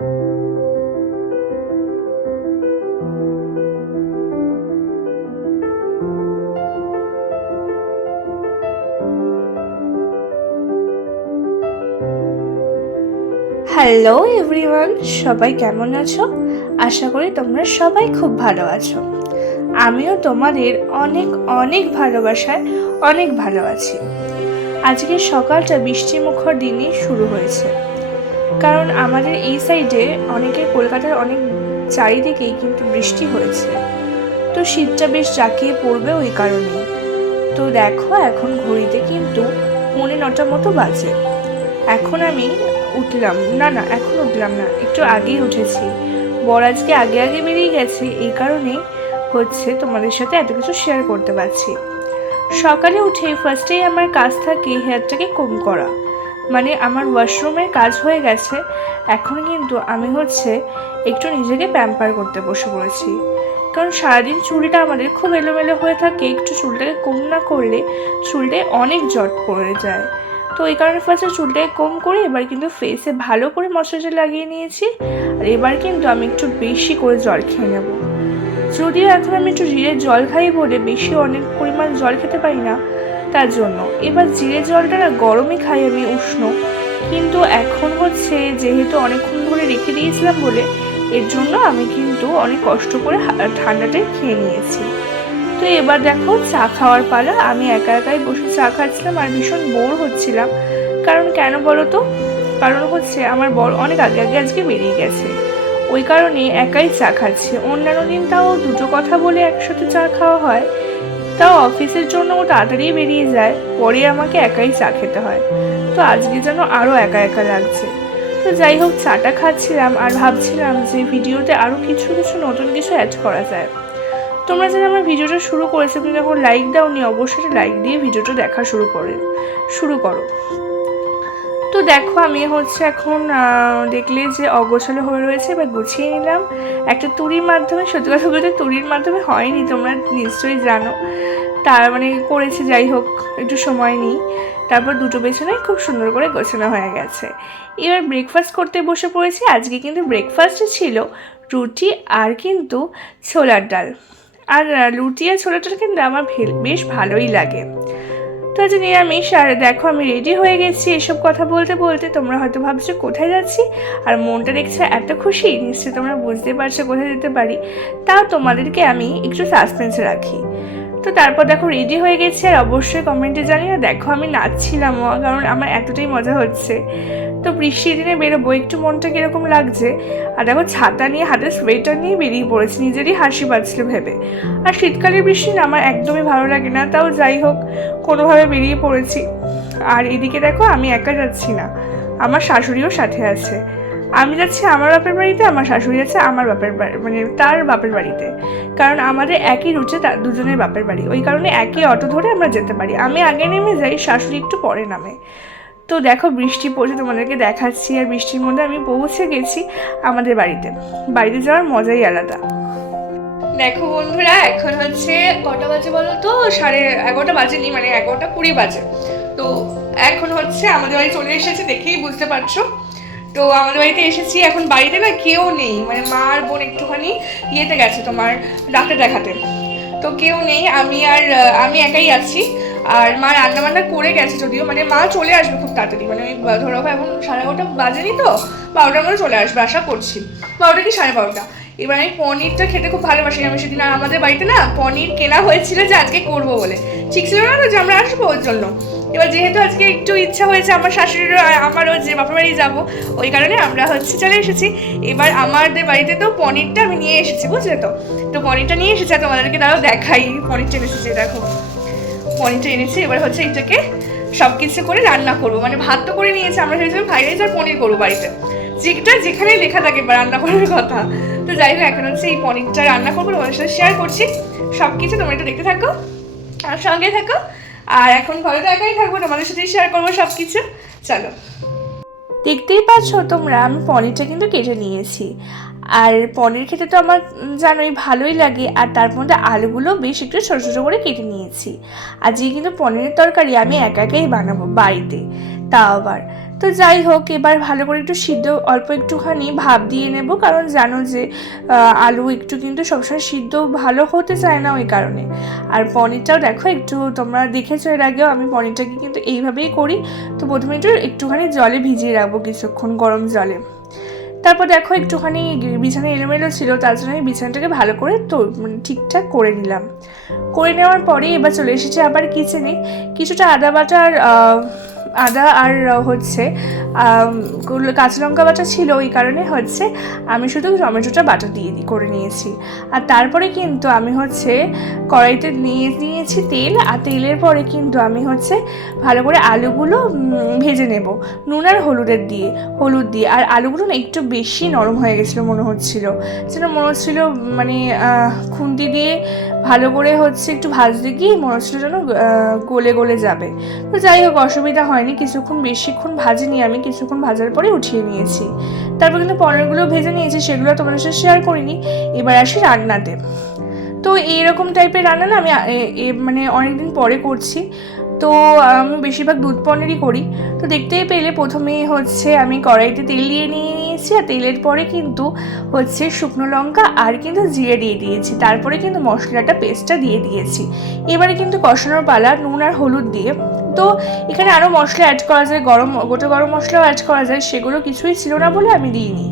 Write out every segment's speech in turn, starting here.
Hello everyone, সবাই কেমন আছো? আশা করি তোমরা সবাই খুব ভালো আছো। আমিও তোমাদের অনেক অনেক ভালোবাসায় অনেক ভালো আছি। আজকে সকালটা বৃষ্টিমুখর দিনই শুরু হয়েছে, কারণ আমাদের এই সাইডে কলকাতার অনেক চারিদিকেই কিন্তু বৃষ্টি হয়েছে। তো শীতটা বেশ জাঁকিয়ে পড়বে ওই কারণেই। তো দেখো, এখন ঘড়িতে কিন্তু 9:45 মতো বাজে। এখন আমি উঠলাম না, এখন উঠলাম না, একটু আগেই উঠেছি। বর আজকে আগে আগে বেরিয়ে গেছে, এই কারণেই তোমাদের সাথে এত কিছু শেয়ার করতে পারছি। সকালে উঠে ফার্স্টেই আমার কাজ থাকে হেয়ারটাকে কম করা, মানে আমার ওয়াশরুমের কাজ হয়ে গেছে। এখন কিন্তু আমি একটু নিজেকে প্যাম্পার করতে বসে পড়েছি, কারণ সারাদিন চুলটা আমাদের খুব এলোমেলো হয়ে থাকে। একটু চুলটাকে কম না করলে চুলটায় অনেক জট পড়ে যায়। তো এই কারণে ফার্স্টে চুলটাকে কম করে এবার কিন্তু ফেসে ভালো করে ময়শ্চারাইজার লাগিয়ে নিয়েছি। আর এবার কিন্তু আমি একটু বেশি করে জল খেয়ে নেব। যদিও এখন আমি একটু জিরের জল খাই বলে বেশি অনেক পরিমাণ জল খেতে পারি না, তার জন্য এবার জিরের জলটা না গরমই খাই আমি, উষ্ণ। কিন্তু এখন যেহেতু অনেকক্ষণ ধরে রেখে দিয়েছিলাম বলে এর জন্য আমি কিন্তু অনেক কষ্ট করে ঠান্ডাটাই খেয়ে নিয়েছি। তো এবার দেখো, চা খাওয়ার পালা। আমি একা একাই বসে চা খাচ্ছিলাম আর ভীষণ বোর হচ্ছিলাম। কারণ কেন বলো তো? কারণ আমার বর অনেক আগে আগে আজকে বেরিয়ে গেছে, ওই কারণে একাই চা খাচ্ছি। অন্যান্য দিন তাও দুটো কথা বলে একসাথে চা খাওয়া হয়, তাও অফিসের জন্য ও তাড়াতাড়ি বেরিয়ে যায়, পরে আমাকে একাই চা খেতে হয়। তো আজকে যেন আরও একা একা লাগছে। তো যাই হোক, চাটা খাচ্ছিলাম আর ভাবছিলাম যে ভিডিওতে আরও কিছু কিছু নতুন কিছু অ্যাড করা যায়। তোমরা যারা আমার ভিডিওটা শুরু করেছো কিন্তু এখন লাইক দাওনি, অবশ্যই লাইক দিয়ে ভিডিওটা দেখা শুরু করো। তো দেখো, আমি এখন দেখলে যে অগোছালো হয়ে রয়েছে, এবার গুছিয়ে নিলাম একটা তুড়ির মাধ্যমে। সত্যি কথা বলতে তুড়ির মাধ্যমে হয়নি, তোমরা নিশ্চয়ই জানো, তার মানে করেছি। যাই হোক, একটু সময় নিই। তারপর দুটো পেছনে খুব সুন্দর করে গোছানো হয়ে গেছে। এবার ব্রেকফাস্ট করতে বসে পড়েছি। আজকে কিন্তু ব্রেকফাস্টে ছিল রুটি আর কিন্তু ছোলার ডাল। আর লুচি আর ছোলার ডাল কিন্তু আমার বেশ ভালোই লাগে। তো আজ নিরামিষ। আর দেখো, আমি রেডি হয়ে গেছি। এসব কথা বলতে বলতে তোমরা হয়তো ভাবছো কোথায় যাচ্ছি, আর মনটা দেখছো এত খুশি, নিশ্চয়ই তোমরা বুঝতে পারছো কোথায় যেতে পারি। তাও তোমাদেরকে আমি একটু সাসপেন্সে রাখি। তো তারপর দেখো রেডি হয়ে গেছি, আর অবশ্যই কমেন্টে জানিয়ে দেখো আমি নাচছিলামও, কারণ আমার এতটাই মজা হচ্ছে। তো বৃষ্টির দিনে বেরোবো, একটু মনটা কীরকম লাগছে। আর দেখো, ছাতা নিয়ে হাতে সোয়েটার নিয়ে বেরিয়ে পড়েছি, নিজেরই হাসি পাচ্ছিল ভেবে। আর শীতকালের বৃষ্টি না আমার একদমই ভালো লাগে না, তাও যাই হোক কোনোভাবে বেরিয়ে পড়েছি। আর এদিকে দেখো, আমি একা যাচ্ছি না, আমার শাশুড়িও সাথে আছে। আমি যাচ্ছি আমার বাপের বাড়িতে, আমার শাশুড়ি যাচ্ছে আমার বাপের বাড়ি, মানে তার বাপের বাড়িতে। কারণ আমাদের একই রুটে দুজনের বাপের বাড়ি, ওই কারণে একই অটো ধরে আমরা যেতে পারি। আমি আগে নেমে যাই, শাশুড়ি একটু পরে নামে। তো দেখো, বৃষ্টি পড়ছে, তোমাদেরকে দেখাচ্ছি। আর বৃষ্টির মধ্যে আমি পৌঁছে গেছি আমাদের বাড়িতে যাওয়ার মজাই আলাদা। দেখো বন্ধুরা, এখন কটা বাজে বলো তো? 11:30 বাজেনি, মানে 11:20 বাজে। তো এখন আমাদের বাড়ি চলে এসেছে, দেখেই বুঝতে পারছো। তো আমাদের বাড়িতে এসেছি। এখন বাড়িতে না কেউ নেই, মানে মা আর বোন একটুখানি ইয়েতে গেছে, তোমার ডাক্তার দেখাতে। তো কেউ নেই, আমি একাই আছি। আর মা রান্না বান্না করে গেছে, যদিও মানে মা চলে আসবে খুব তাড়াতাড়ি, মানে ওই ধরো এখন 11:30 বাজেনি, তো 12টার মধ্যে চলে আসবে আশা করছি। 12টা কি 12:30। এবার আমি পনিরটা খেতে খুব ভালোবাসি আমি সেদিন। আর আমাদের বাড়িতে না পনির কেনা হয়েছিল যে আজকে করবো বলে, ঠিক ছিল না তো যে আমরা আসবো ওর জন্য। এবার যেহেতু আজকে একটু ইচ্ছা হয়েছে আমার শাশুড়িরও আর আমারও যে বাপের বাড়ি যাবো, ওই কারণে আমরা চলে এসেছি। এবার আমাদের বাড়িতে তো পনিরটা আমি নিয়ে এসেছি, বুঝলে তো? তো পনিরটা নিয়ে এসেছি, আর তোমাদেরকে তারাও দেখাই পনিরটা এনেছে। দেখো পনিরটা এনেছি। এবার এটাকে সব কিছু করে রান্না করবো, মানে ভাত তো করে নিয়েছি, আমরা ভেবেছিলাম ফ্রাইড রাইস আর পনির করবো বাড়িতে, যেখানে লেখা থাকে রান্না করার কথা। তো যাই হোক, এখন এই পনিরটা রান্না করবো, তোমাদের সাথে শেয়ার করছি সব কিছু। তোমরা একটু দেখতে থাকো আর সঙ্গে থাকো। আর এখন ঘরে তো একাই থাকবো, তোমাদের সাথেই শেয়ার করবো সব কিছু। চলো, দেখতেই পাচ্ছ তোমরা, আমি পনিরটা কিন্তু কেটে নিয়েছি। আর পনির খেতে তো আমার জানোই ভালোই লাগে। আর তার মধ্যে আলুগুলো বেশ একটু ছোটো ছোটো করে কেটে নিয়েছি। আজকে কিন্তু পনিরের তরকারি আমি একাই বানাবো বাড়িতে, তা আবার। তো যাই হোক, এবার ভালো করে একটু সিদ্ধ অল্প একটুখানি ভাপ দিয়ে নেব, কারণ জানো যে আলু একটু কিন্তু সবসময় সিদ্ধ ভালো হতে চায় না, ওই কারণে। আর পনিরটাও দেখো, একটু তোমরা দেখেছো এর আগেও আমি পনিরটাকে কিন্তু এইভাবেই করি। তো প্রথমে একটুখানি জলে ভিজিয়ে রাখবো কিছুক্ষণ, গরম জলে। তারপর দেখো একটুখানি বিছানা এলোমেলো ছিল, তার জন্য আমি বিছানাটাকে ভালো করে ঠিকঠাক করে নিলাম। করে নেওয়ার পরে এবার চলে এসেছি আবার কিচেনে। কিছুটা আদা আর হচ্ছে কাঁচা লঙ্কা বাটা ছিল, ওই কারণে হচ্ছে আমি শুধু টমেটোটা বাটা করে নিয়েছি। আর তারপরে কিন্তু আমি হচ্ছে কড়াইতে নিয়েছি তেল, আর তেলের পরে কিন্তু আমি হচ্ছে ভালো করে আলুগুলো ভেজে নেব নুন আর হলুদ দিয়ে। আর আলুগুলো না একটু বেশি নরম হয়ে গেছিলো মনে হচ্ছিলো মানে খুন্তি দিয়ে ভালো করে হচ্ছে একটু ভাজতে গিয়ে মনে হচ্ছিলো যেন গলে গলে যাবে। তো যাই হোক, অসুবিধা হয়নি, বেশিক্ষণ ভাজিনি আমি, কিছুক্ষণ ভাজার পরে উঠিয়ে নিয়েছি। তারপর কিন্তু পনিরগুলো ভেজে নিয়েছি, সেগুলো তোমাদের সাথে শেয়ার করিনি। এবার আসি রান্নাতে। তো এইরকম টাইপের রান্না না আমি মানে অনেকদিন পরে করছি। তো আমি বেশিরভাগ দুধ পনিরই করি। তো দেখতেই পেলে প্রথমে হচ্ছে আমি কড়াইতে তেল দিয়ে নিয়েছি, আর তেলের পরে কিন্তু হচ্ছে শুকনো লঙ্কা আর কিন্তু জিরে দিয়ে দিয়েছি। তারপরে কিন্তু মশলাটা পেস্টটা দিয়ে দিয়েছি। এবারে কিন্তু কষানোর পালা নুন আর হলুদ দিয়ে। তো এখানে আরও মশলা অ্যাড করা যায়, গোটা গরম মশলাও অ্যাড করা যায়, সেগুলো কিছুই ছিল না বলে আমি দিইনি।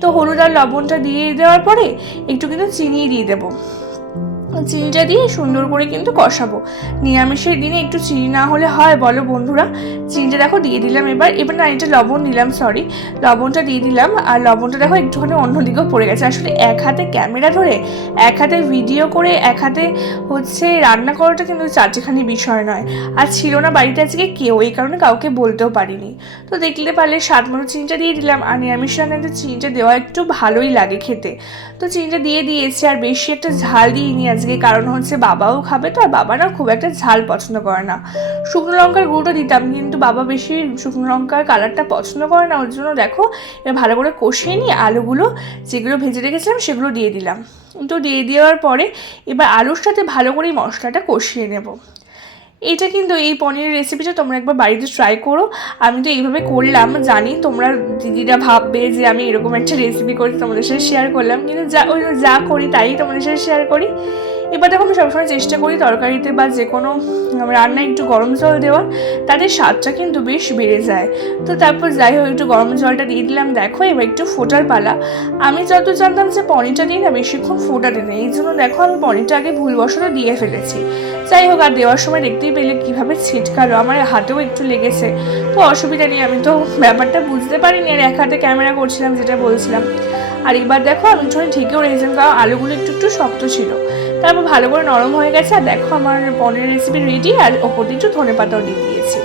তো হলুদ আর লবণটা দিয়ে দেওয়ার পরে একটু কিন্তু চিনি দিয়ে দেবো। চিনিটা দিয়ে সুন্দর করে কিন্তু কষাবো। নিরামিষের দিনে একটু চিনি না হলে হয় বলো বন্ধুরা? চিনিটা দেখো দিয়ে দিলাম। এবার না, এটা লবণ দিলাম, সরি, লবণটা দিয়ে দিলাম। আর লবণটা দেখো একটুখানি অন্যদিকেও পড়ে গেছে। আসলে এক হাতে ক্যামেরা ধরে, এক হাতে ভিডিও করে, এক হাতে হচ্ছে রান্না করাটা কিন্তু চারটিখানি বিষয় নয়। আর ছিল না বাড়িতে আজকে কেউ, এই কারণে কাউকে বলতেও পারিনি। তো দেখলে পারলে স্বাদ মতো চিনিটা দিয়ে দিলাম। আর নিরামিষ রান্নাতে চিনিটা দেওয়া একটু ভালোই লাগে খেতে। তো চিনিটা দিয়ে দিয়েছি, আর বেশি একটা ঝাল দিইনি আজকে, কারণ হচ্ছে বাবাও খাবে, তো আর বাবা না খুব একটা ঝাল পছন্দ করে না। শুকনো লঙ্কার গুঁড়োটা দিতাম, কিন্তু বাবা বেশি শুকনো লঙ্কার কালারটা পছন্দ করে না, ওর জন্য দেখো এবার ভালো করে কষিয়ে নিয়ে আলুগুলো যেগুলো ভেজে রেখেছিলাম সেগুলো দিয়ে দিলাম। তো দিয়ে দেওয়ার পরে এবার আলুর সাথে ভালো করে মশলাটা কষিয়ে নেব। এটা কিন্তু এই পনিরের রেসিপিটা তোমরা একবার বাড়িতে ট্রাই করো। আমি তো এইভাবে করলাম, জানি তোমরা দিদিরা ভাববে যে আমি এরকম একটা রেসিপি করে তোমাদের সাথে শেয়ার করলাম, কিন্তু যা করি তাই তোমাদের সাথে শেয়ার করি। এবার দেখো আমি সবসময় চেষ্টা করি তরকারিতে বা যে কোনো রান্নায় একটু গরম জল দেওয়ার, তাদের স্বাদটা কিন্তু বেশ বেড়ে যায়। তো তারপর যাই হোক একটু গরম জলটা দিয়ে দিলাম। দেখো এবার একটু ফোটার পালা। আমি যত জানতাম যে পনিরটা দিয়ে না বেশিক্ষণ ফোটাতে নেই, এই জন্য দেখো আমি পনিরটা আগে ভুলবশত দিয়ে ফেলেছি। যাই হোক, আর দেওয়ার সময় দেখতেই পেলে কীভাবে ছিটকালো, আমার হাতেও একটু লেগেছে। তো অসুবিধা নেই, আমি তো ব্যাপারটা বুঝতে পারিনি, আর এক হাতে ক্যামেরা করছিলাম যেটা বলছিলাম। আর এবার দেখো আমি একটু ঢেকেও রেখেছিলাম, কারণ আলুগুলো একটু শক্ত ছিল। তারপর ভালো করে নরম হয়ে গেছে, আর দেখো আমার পনির রেসিপি রেডি। আর ওপর দিয়ে একটু ধনেপাতাও দিয়ে দিয়েছি।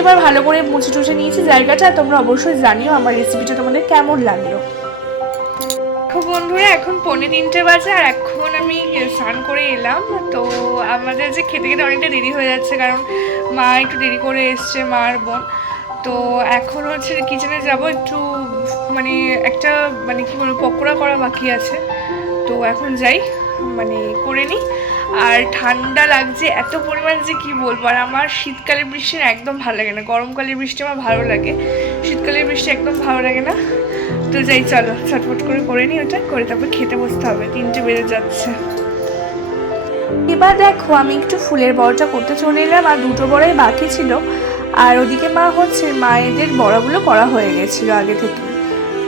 এবার ভালো করে মুছে টুছে নিয়েছি জায়গাটা। তোমরা অবশ্যই জানিও আমার রেসিপিটা তোমাদের কেমন লাগলো। বন্ধুরা এখন 2:45 বাজে, আর এখন আমি স্নান করে এলাম। তো আমাদের যে খেতে খেতে অনেকটা দেরি হয়ে যাচ্ছে, কারণ মা একটু দেরি করে এসছে, মা আর বোন। তো এখন হচ্ছে কিচেনে যাব, একটু মানে একটা কি বলবো পকোড়া করা বাকি আছে। তো এখন যাই, করে নিই। আর ঠান্ডা লাগছে এত পরিমাণ যে কি বলবো। আর আমার শীতকালের বৃষ্টি একদম ভালো লাগে না, গরমকালের বৃষ্টি আমার ভালো লাগে, শীতকালের বৃষ্টি একদম ভালো লাগে না। তো যাই, চলো ছটফট করে নিই, ওটা করে তারপর খেতে বসতে হবে, 3টে বেজে যাচ্ছে। এবার দেখো আমি একটু ফুলের বড়াটা করতে চলে এলাম, আর 2টো বড়াই বাকি ছিল। আর ওদিকে মা হচ্ছে মায়েদের বড়াগুলো করা হয়ে গেছিলো আগে থেকে।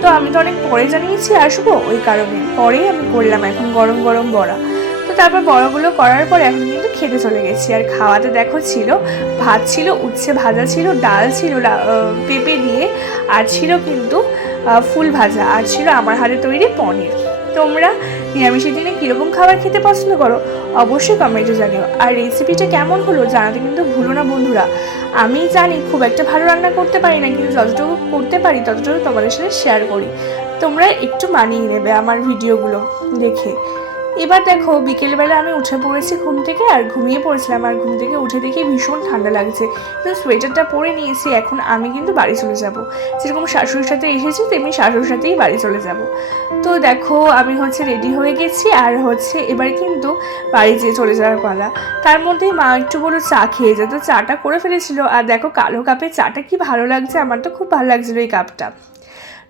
তো আমি তো অনেক পরে জানিয়েছি আসবো, ওই কারণে পরেই আমি করলাম এখন গরম গরম বড়া। তো তারপর বড়াগুলো করার পর এখন কিন্তু খেতে চলে গেছি। আর খাওয়াতে দেখো ছিল ভাত, ছিল উচ্ছে ভাজা, ছিল ডাল, ছিল পেঁপে দিয়ে, আর ছিল কিন্তু ফুল ভাজা, আর ছিল আমার হাতে তৈরি পনির। তোমরা নিরামিষের দিনে কীরকম খাবার খেতে পছন্দ করো অবশ্যই কমেন্টে জানিও। আর রেসিপিটা কেমন হলো জানাতে কিন্তু ভুলো না বন্ধুরা। আমি জানি খুব একটা ভালো রান্না করতে পারি না, কিন্তু যতটুকু করতে পারি ততটুকু তোমাদের সাথে শেয়ার করি। তোমরা একটু মানিয়ে নেবে আমার ভিডিওগুলো দেখে। এবার দেখো বিকেলবেলা আমি উঠে পড়েছি ঘুম থেকে, আর ঘুমিয়ে পড়েছিলাম, আর ঘুম থেকে উঠে দেখি ভীষণ ঠান্ডা লাগছে, তো সোয়েটারটা পরে নিয়েছি। এখন আমি কিন্তু বাড়ি চলে যাব, যেরকম শাশুড়ির সাথে এসেছি তেমনি শাশুড়ির সাথেই বাড়ি চলে যাব। তো দেখো আমি রেডি হয়ে গেছি, আর এবার কিন্তু বাড়ি যেয়ে চলে যাওয়ার পালা। তার মধ্যেই মা একটু বলো চা খেয়ে যেত, চাটা করে ফেলেছিল, আর দেখো কালো কাপে চাটা কি ভালো লাগছে, আমার তো খুব ভালো লাগছিল এই কাপটা।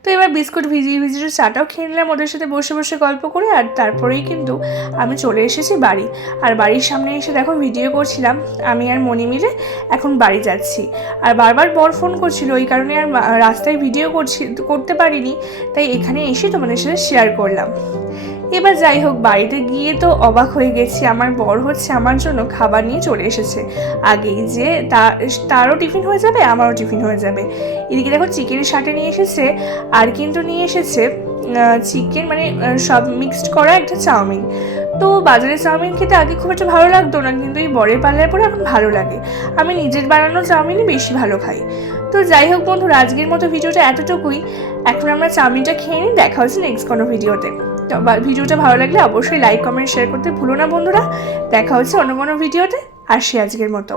তো এবার বিস্কুট ভিজিয়ে ভিজিয়ে চাটাও খেয়ে নিলাম ওদের সাথে বসে বসে গল্প করে, আর তারপরেই কিন্তু আমি চলে এসেছি বাড়ি। আর বাড়ির সামনে এসে দেখো ভিডিও করছিলাম আমি আর মনি মিলে, এখন বাড়ি যাচ্ছি। আর বারবার বর ফোন করছিল, ওই কারণে আর রাস্তায় ভিডিও করতে পারিনি, তাই এখানে এসে তোমাদের সাথে শেয়ার করলাম। এবার যাই হোক, বাড়িতে গিয়ে তো অবাক হয়ে গেছি, আমার বর আমার জন্য খাবার নিয়ে চলে এসেছে আগেই, যে তারও টিফিন হয়ে যাবে আমারও টিফিন হয়ে যাবে। এদিকে দেখো চিকেনের সাথে নিয়ে এসেছে, আর কিন্তু নিয়ে এসেছে চিকেন মানে সব মিক্সড করা একটা চাউমিন। তো বাজারে চাউমিন খেতে আগে খুব একটা ভালো লাগতো না, কিন্তু এই বরের পাল্লায় পরে এখন ভালো লাগে। আমি নিজের বানানো চাউমিনই বেশি ভালো খাই। তো যাই হোক বন্ধুরা, আজকের মতো ভিডিওটা এতটুকুই। এখন আমরা চাউমিনটা খেয়ে নিই, দেখা হচ্ছে নেক্সট কোনো ভিডিওতে। তো ভিডিওটা ভালো লাগলে অবশ্যই লাইক কমেন্ট শেয়ার করতে ভুলো না বন্ধুরা। দেখা হচ্ছে অন্য কোনো ভিডিওতে। আসি আজকের মতো।